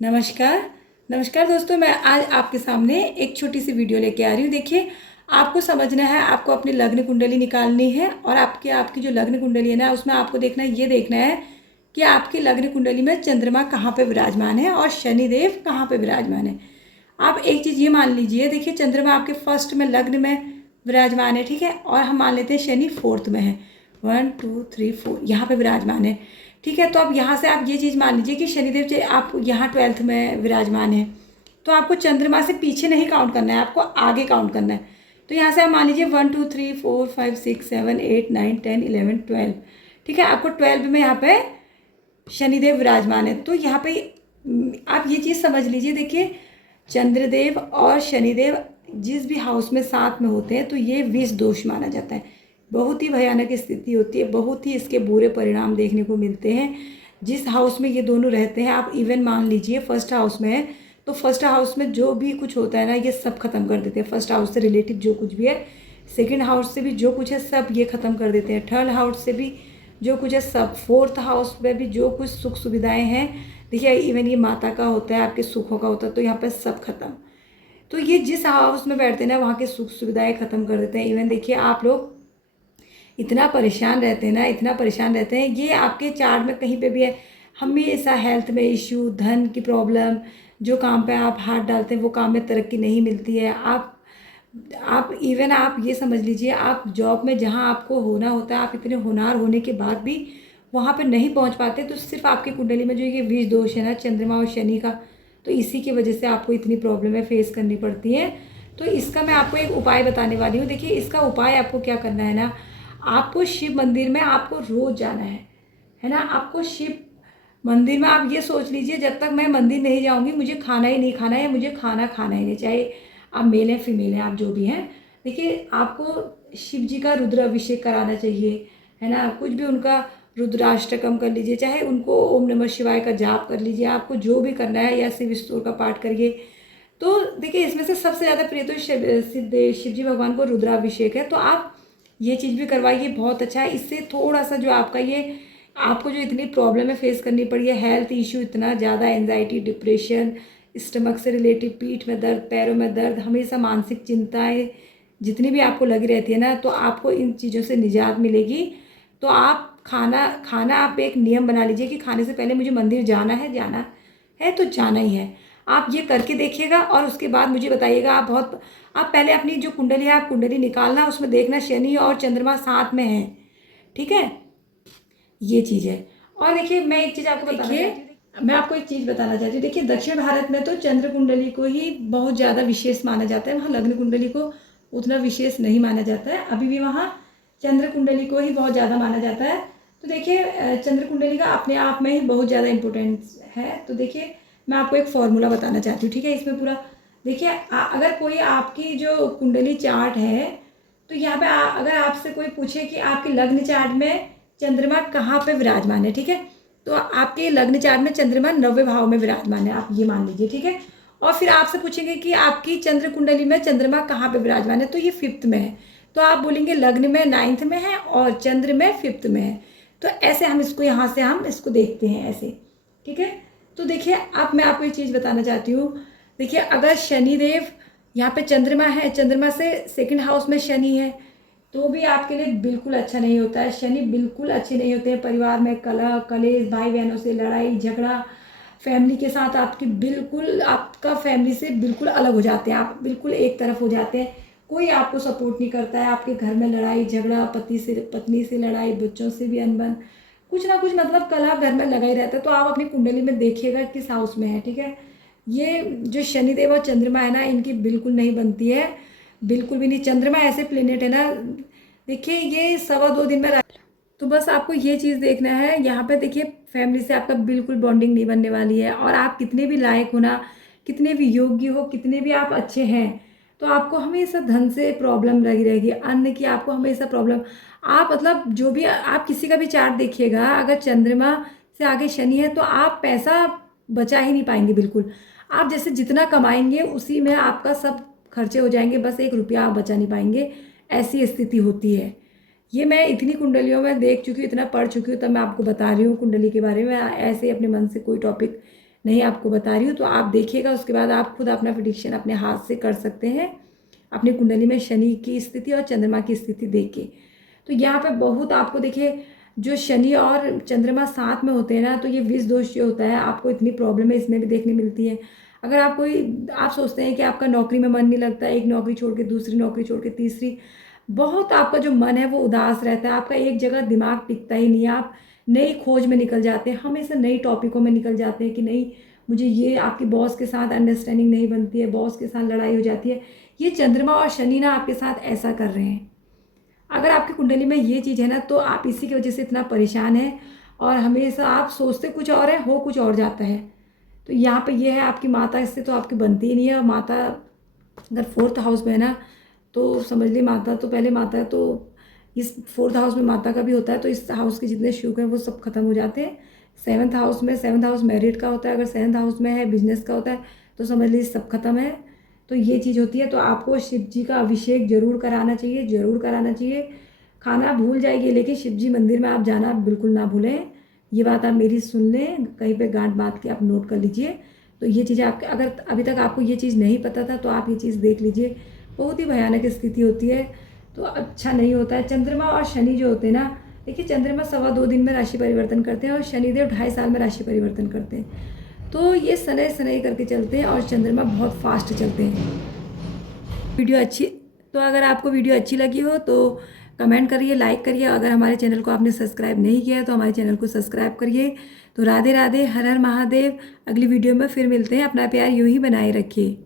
नमस्कार। नमस्कार दोस्तों, मैं आज आपके सामने एक छोटी सी वीडियो लेके आ रही हूँ। देखिए, आपको समझना है, आपको अपनी लग्न कुंडली निकालनी है और आपकी जो लग्न कुंडली है ना, उसमें आपको देखना है कि आपकी लग्न कुंडली में चंद्रमा कहाँ पे विराजमान है और शनिदेव कहाँ पे विराजमान है। आप एक चीज़ ये मान लीजिए, देखिए चंद्रमा आपके फर्स्ट में लग्न में विराजमान है, ठीक है, और हम मान लेते हैं शनि फोर्थ में है, 1 2 3 4 यहाँ पे विराजमान है, ठीक है। तो अब यहाँ से आप ये चीज़ मान लीजिए कि शनिदेव जी आप यहाँ 12th में विराजमान है, तो आपको चंद्रमा से पीछे नहीं काउंट करना है, आपको आगे काउंट करना है। तो यहाँ से आप मान लीजिए 1 2 3 4 5 6 7 8 9 10 11 12, ठीक है। आपको 12 में यहाँ पे शनिदेव विराजमान है। तो यहाँ पे आप ये चीज़ समझ लीजिए, देखिए चंद्रदेव और शनिदेव जिस भी हाउस में साथ में होते हैं तो ये विष दोष माना जाता है। बहुत ही भयानक स्थिति होती है, बहुत ही इसके बुरे परिणाम देखने को मिलते हैं। जिस हाउस में ये दोनों रहते हैं, आप इवन मान लीजिए फर्स्ट हाउस में है तो फर्स्ट हाउस में जो भी कुछ होता है ना, ये सब खत्म कर देते हैं। फर्स्ट हाउस से रिलेटेड जो कुछ भी है, सेकंड हाउस से भी जो कुछ है सब ये खत्म कर देते हैं, थर्ड हाउस से भी जो कुछ है सब, फोर्थ हाउस में भी जो कुछ सुख सुविधाएं हैं, देखिए इवन ये माता का होता है, आपके सुखों का होता है, तो यहाँ पर सब खत्म। तो ये जिस हाउस में बैठते हैं ना, वहाँ के सुख सुविधाएं खत्म कर देते हैं। इवन देखिए आप लोग इतना परेशान रहते हैं ना, इतना परेशान रहते हैं, ये आपके चार्ट में कहीं पे भी है, हमेशा हेल्थ में इश्यू, धन की प्रॉब्लम, जो काम पे आप हाथ डालते हैं वो काम में तरक्की नहीं मिलती है। आप इवन आप ये समझ लीजिए, आप जॉब में जहाँ आपको होना होता है, आप इतने होनहार होने के बाद भी वहाँ पे नहीं पहुँच पाते, तो सिर्फ आपकी कुंडली में जो ये विष दोष है ना, चंद्रमा और शनि का, तो इसी की वजह से आपको इतनी प्रॉब्लमें फेस करनी पड़ती हैं। तो इसका मैं आपको एक उपाय बताने वाली हूँ। देखिए इसका उपाय आपको क्या करना है ना, आपको शिव मंदिर में आपको रोज़ जाना है ना। आपको शिव मंदिर में आप ये सोच लीजिए, जब तक मैं मंदिर नहीं जाऊंगी मुझे खाना ही नहीं खाना है, मुझे खाना खाना ही नहीं, चाहे आप मेल हैं फीमेल हैं, आप जो भी हैं। देखिए आपको शिव जी का रुद्र अभिषेक कराना चाहिए, है ना। कुछ भी उनका रुद्राष्टकम कर लीजिए, चाहे उनको ओम नमः शिवाय का जाप कर लीजिए, आपको जो भी करना है, या शिव स्तोत्र का पाठ करिए। तो देखिए इसमें से सबसे ज़्यादा प्रिय तो शिव जी भगवान को रुद्राभिषेक है, तो आप ये चीज़ भी करवाइए, बहुत अच्छा है। इससे थोड़ा सा जो आपका ये आपको जो इतनी प्रॉब्लम है फेस करनी पड़ी है, हेल्थ इशू इतना ज़्यादा, एंजाइटी, डिप्रेशन, स्टमक से रिलेटेड, पीठ में दर्द, पैरों में दर्द, हमेशा मानसिक चिंताएं जितनी भी आपको लगी रहती है ना, तो आपको इन चीज़ों से निजात मिलेगी। तो आप खाना खाना आप एक नियम बना लीजिए कि खाने से पहले मुझे मंदिर जाना है तो जाना ही है। आप ये करके देखिएगा और उसके बाद मुझे बताइएगा। आप पहले अपनी जो कुंडली है, आप कुंडली निकालना, उसमें देखना शनि और चंद्रमा साथ में हैं, ठीक है। ये चीज़ है। और देखिए मैं एक चीज़ आपको बताना चाहती हूँ, मैं आपको एक चीज़ बताना चाहती हूँ। देखिए दक्षिण भारत में तो चंद्र कुंडली को ही बहुत ज़्यादा विशेष माना जाता है, वहाँ लग्न कुंडली को उतना विशेष नहीं माना जाता है। अभी भी वहाँ चंद्र कुंडली को ही बहुत ज़्यादा माना जाता है। तो देखिए चंद्र कुंडली का अपने आप में ही बहुत ज़्यादा इम्पोर्टेंस है। तो देखिए मैं आपको एक फॉर्मूला बताना चाहती हूँ, ठीक है। इसमें पूरा देखिए, अगर कोई आपकी जो कुंडली चार्ट है, तो यहाँ पे अगर आपसे कोई पूछे कि आपके लग्न चार्ट में चंद्रमा कहाँ पे विराजमान है, ठीक है, तो आपके लग्न चार्ट में चंद्रमा 9वें भाव में विराजमान है, आप ये मान लीजिए, ठीक है। और फिर आपसे पूछेंगे कि आपकी चंद्र कुंडली में चंद्रमा कहाँ पे विराजमान है, तो ये 5th में है, तो आप बोलेंगे लग्न में 9th में है और चंद्र में 5th में है। तो ऐसे हम इसको यहाँ से हम इसको देखते हैं ऐसे, ठीक है। तो देखिए अब मैं आपको एक चीज़ बताना चाहती हूँ। देखिए अगर शनिदेव यहाँ पे चंद्रमा है, चंद्रमा से सेकंड हाउस में शनि है, तो भी आपके लिए बिल्कुल अच्छा नहीं होता है। शनि बिल्कुल अच्छे नहीं होते हैं। परिवार में कलह कलेश, भाई बहनों से लड़ाई झगड़ा, फैमिली के साथ आपकी बिल्कुल, आपका फैमिली से बिल्कुल अलग हो जाते हैं, आप बिल्कुल एक तरफ हो जाते हैं, कोई आपको सपोर्ट नहीं करता है। आपके घर में लड़ाई झगड़ा, पत्नी से लड़ाई, बच्चों से भी अनबन, कुछ ना कुछ मतलब कलह घर में लगा ही रहता है। तो आप अपनी कुंडली में देखिएगा किस हाउस में है, ठीक है। ये जो शनिदेव और चंद्रमा है ना, इनकी बिल्कुल नहीं बनती है, बिल्कुल भी नहीं। चंद्रमा ऐसे प्लेनेट है ना, देखिए ये 2.25 दिन में तो बस आपको ये चीज़ देखना है। यहाँ पे देखिए फैमिली से आपका बिल्कुल बॉन्डिंग नहीं बनने वाली है, और आप कितने भी लायक हो ना, कितने भी योग्य हो, कितने भी आप अच्छे हैं, तो आपको हमेशा धन से प्रॉब्लम लगी रहेगी, अन्न की आपको हमेशा प्रॉब्लम। आप मतलब जो भी आप किसी का भी चार्ट देखिएगा, अगर चंद्रमा से आगे शनि है तो आप पैसा बचा ही नहीं पाएंगे बिल्कुल। आप जैसे जितना कमाएंगे उसी में आपका सब खर्चे हो जाएंगे, बस 1 रुपया आप बचा नहीं पाएंगे, ऐसी स्थिति होती है। ये मैं इतनी कुंडलियों में देख चुकी हूँ, इतना पढ़ चुकी हूँ, तब मैं आपको बता रही हूँ कुंडली के बारे में। ऐसे ही अपने मन से कोई टॉपिक नहीं आपको बता रही हूँ, तो आप देखिएगा, उसके बाद आप खुद अपना प्रेडिक्शन अपने हाथ से कर सकते हैं अपनी कुंडली में शनि की स्थिति और चंद्रमा की स्थिति देख के। तो यहाँ पे बहुत आपको देखिए, जो शनि और चंद्रमा साथ में होते हैं ना, तो ये विष दोष जो होता है आपको इतनी प्रॉब्लम है इसमें भी देखने मिलती है। अगर आप सोचते हैं कि आपका नौकरी में मन नहीं लगता, एक नौकरी छोड़ के दूसरी नौकरी छोड़ के तीसरी, बहुत आपका जो मन है वो उदास रहता है, आपका एक जगह दिमाग टिकता ही नहीं है, आप नई खोज में निकल जाते हैं, हमेशा नई टॉपिकों में निकल जाते हैं कि नहीं मुझे ये, आपकी बॉस के साथ अंडरस्टैंडिंग नहीं बनती है, बॉस के साथ लड़ाई हो जाती है। ये चंद्रमा और शनि ना आपके साथ ऐसा कर रहे हैं। अगर आपकी कुंडली में ये चीज़ है ना, तो आप इसी की वजह से इतना परेशान हैं और हमेशा आप सोचते कुछ और है, हो कुछ और जाता है। तो यहाँ पे ये है, आपकी माता इससे तो आपकी बनती ही नहीं है। और माता अगर 4th हाउस में है ना, तो समझ ली माता तो पहले माता है, तो इस 4th हाउस में माता का भी होता है, तो इस हाउस के जितने शुभ हैं वो सब खत्म हो जाते हैं। 7th हाउस में, 7th हाउस मैरिड का होता है, अगर 7th हाउस में है बिजनेस का होता है, तो समझ लीजिए सब खत्म है। तो ये चीज़ होती है। तो आपको शिव जी का अभिषेक जरूर कराना चाहिए, जरूर कराना चाहिए। खाना भूल जाएगी, लेकिन शिव जी मंदिर में आप जाना बिल्कुल ना भूलें। ये बात आप मेरी सुन लें, कहीं पे गांठ बांध के आप नोट कर लीजिए। तो ये चीज़ें आपके, अगर अभी तक आपको ये चीज़ नहीं पता था तो आप ये चीज़ देख लीजिए। बहुत ही भयानक स्थिति होती है, तो अच्छा नहीं होता है। चंद्रमा और शनि जो होते हैं ना, देखिए चंद्रमा 2.25 दिन में राशि परिवर्तन करते हैं और शनिदेव 2.5 साल में राशि परिवर्तन करते हैं। तो ये सनई सनई करके चलते हैं और चंद्रमा बहुत फास्ट चलते हैं। वीडियो अच्छी, तो अगर आपको वीडियो अच्छी लगी हो तो कमेंट करिए, लाइक करिए। अगर हमारे चैनल को आपने सब्सक्राइब नहीं किया है तो हमारे चैनल को सब्सक्राइब करिए। तो राधे राधे, हर हर महादेव। अगली वीडियो में फिर मिलते हैं। अपना प्यार यूं ही बनाए रखिए।